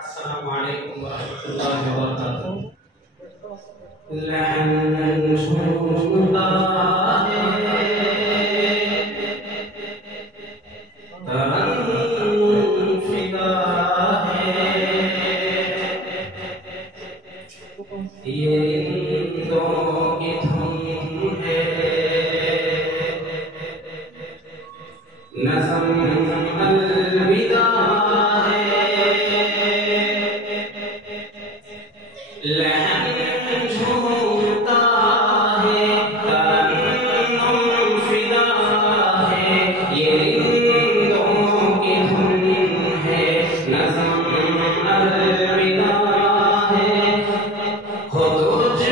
السلام علیکم ورحمۃ اللہ وبرکاتہ۔ لہن جھومتا ہے ترنم فدا ہے، یہ رندوں کی دھن ہے، نظم الوداع ہے، لہن جھومتا ہے ترنم فدا ہے، یہ رندوں کی دھن ہے، نظم الوداع ہے، ہو تجھ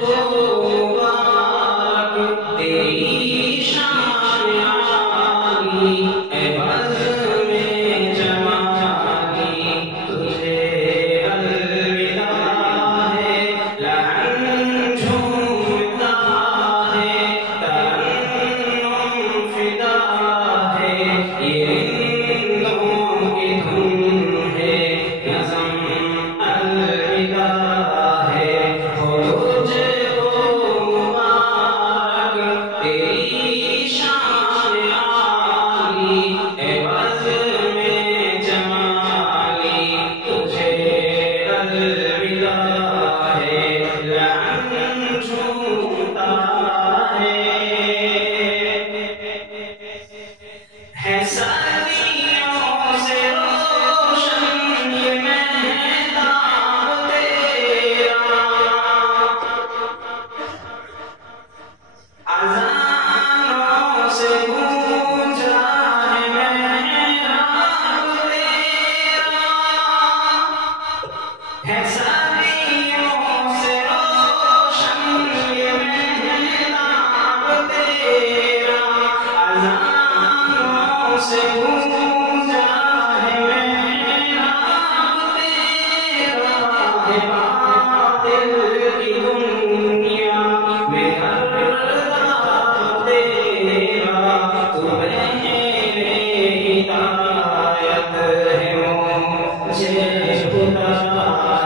کو مبارک تیری شان عالی، اے بزم جمالی تجھے الوداع ہے، لہن جھومتا ہے ترنم فدا ہے، یہ رندوں کی دھن ہے، نظم الوداع ہے، ہو تجھ کو مبارک تیری شان عالی، اے بزم جمالی تجھے الوداع ہے، لہن جھومتا ہے صدیوں سے روشن یہ مہتاب تیرا، اذانوں سے گونجا ہے محراب تیرا، ہے صدیوں سے روشن یہ مہتاب تیرا، اذانوں سے گونجا ہے محراب تیرا، ہے باطل کی دنیا میں گرداب تیرا، تو بہر ہدایت ہے مجھے خدا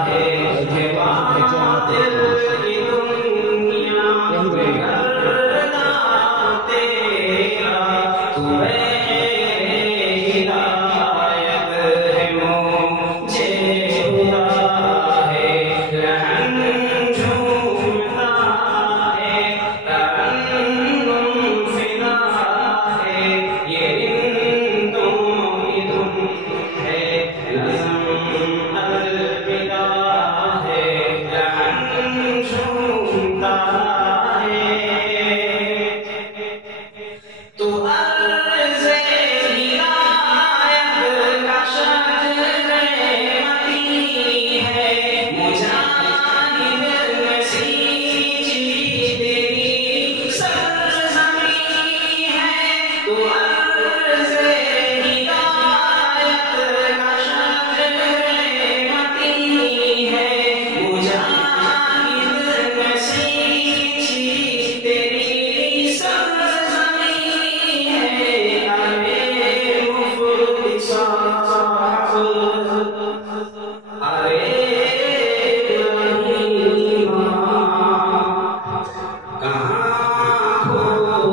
ہے، ہے باطل کی دنیا میں گرداب تیرا، تو بہر ہدایت ہے مجھے خدا ہے، لہن جھومتا ہے ترنم فدا ہے، یہ رندوں کی دھن ہے، نظم الوداع ہے، لہن جھومتا ہے، تو عرض ہدایت کا شجر متی ہے، مجاہد میں سینچی تیری سرزمین ہے، تو عرض ہدایت کا شجر متی ہے، مجاہد میں سینچی تیری سرزمین ہے، ارے مفت صاحب ارے رحیماں کہاں کھو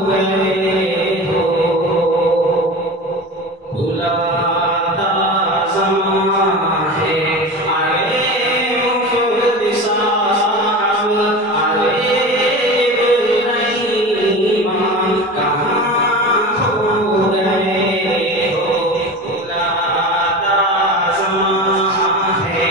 گئے ہو، بھلاتا زماں ہے، ارے مفت صاحب ارے رحیماں کہاں کھو گئے ہو، بھلاتا زماں ہے،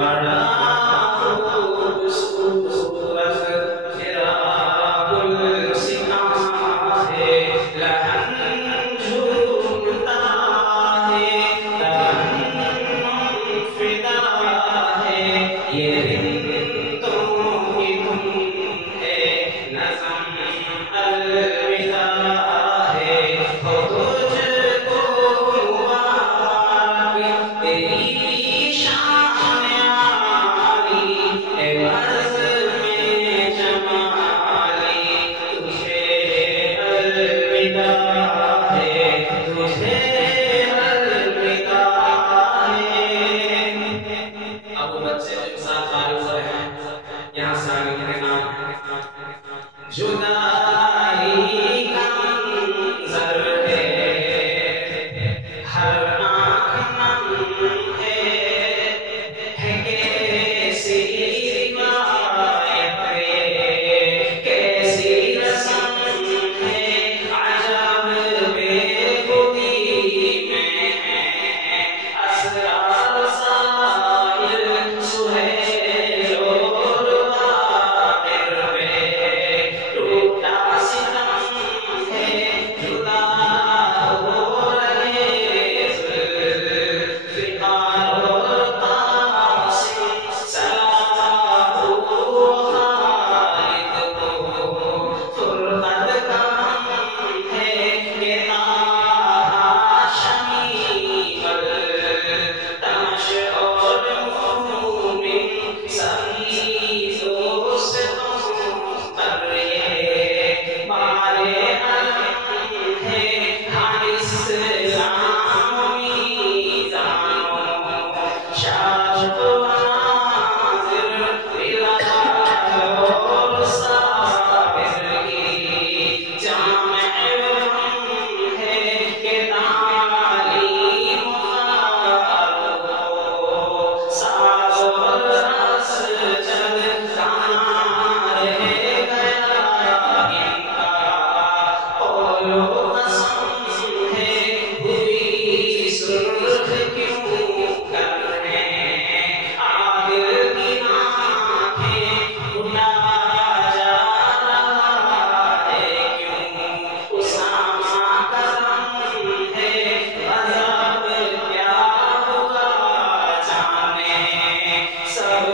بڑا خوبصورت چراغ السنا ہے، لہن جھومتا ہے، ترنم فدا ہے، یہ رندوں کی دھن ہے، نظم الوداع ہے، ہو تجھ کو مبارک تیری شان عالی، اے بزم جمالی، تجھے الوداع ہے، تجھے الوداع ہے۔ اب وہ بچے جو ساتھ آئے ہوئے ہیں یہاں سے آگے کہنا جدائی کا منظر ہے، ہر آنکھ نم ہے کیسی روایت ہے، کیسی رسم ہے، عجب بے خودی میں ہے اسرار سائل، سہیل اور باقر میں ٹوٹا ستم ہے، جدا ہو رہے ذوالفقار اور قاسم، صلاح و خالد کو فرقت کا غم ہے، کہ طٰہٰ شمیمل تمش اور مومن سبھی دوستوں پر یہ بارے علم ہے، ہاں اسلام میزانوں شاعر و ناظر، بلال اور صابر کی جامع علم ہے، کہ تعلیم خار کو ساز و رس جب کہاں رہ گیا ان کا قول و قسم ہے، ہوئی سرخ کیوں کرنے عادل کی آنکھیں، بھلا جا رہا ہے کیوں اسامہ کا غم ہے، غضب کیا ہوگا جانے سب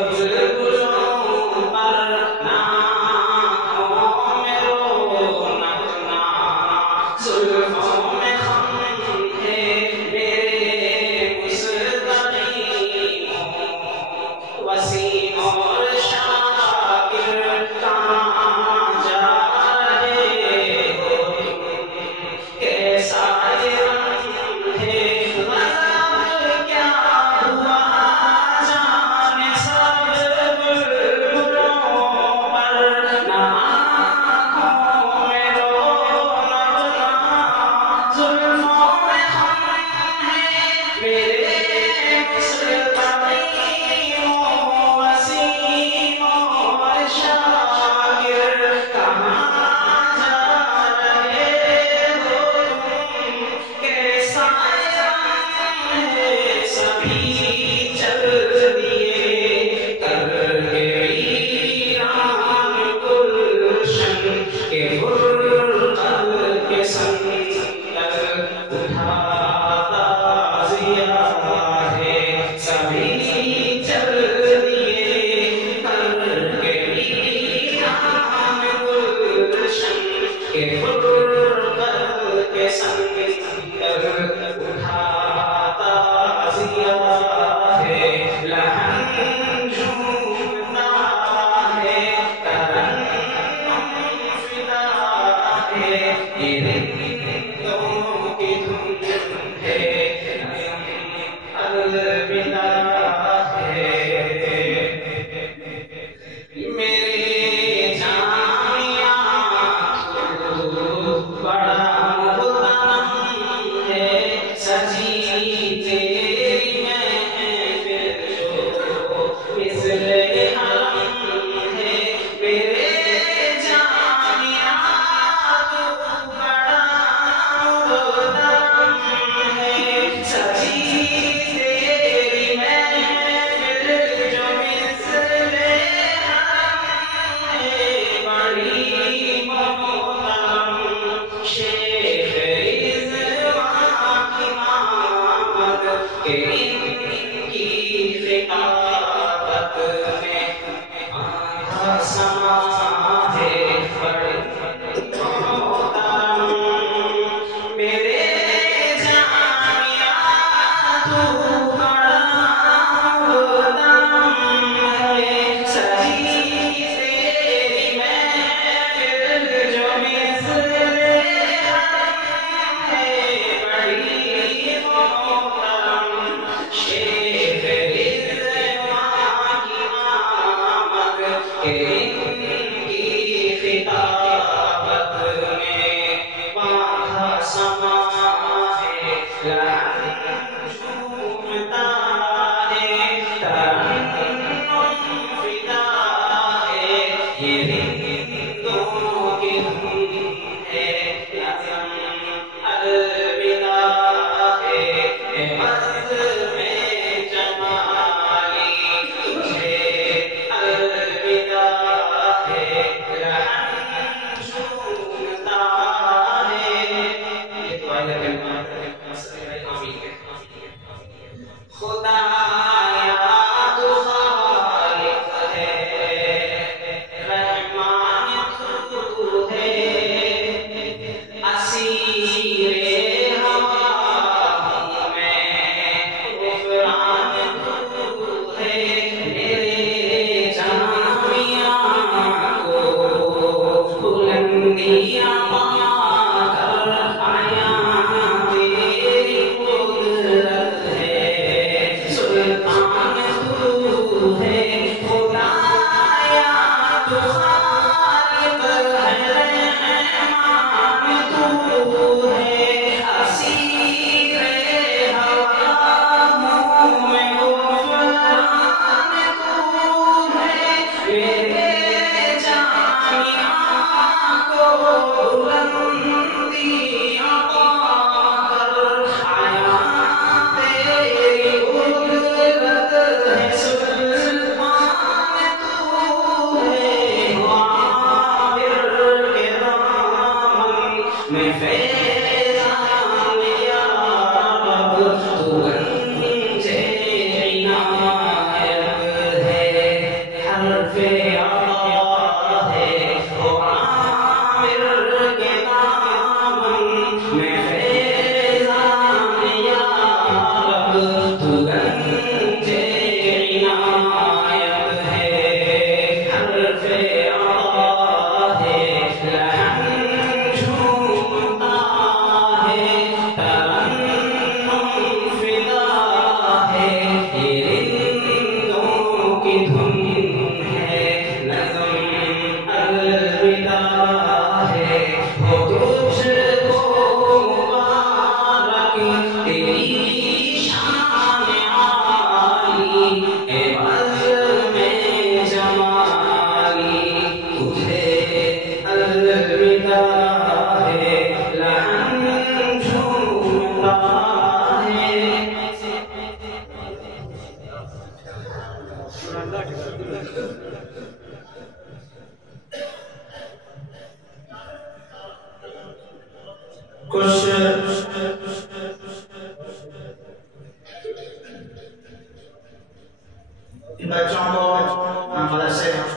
کچھ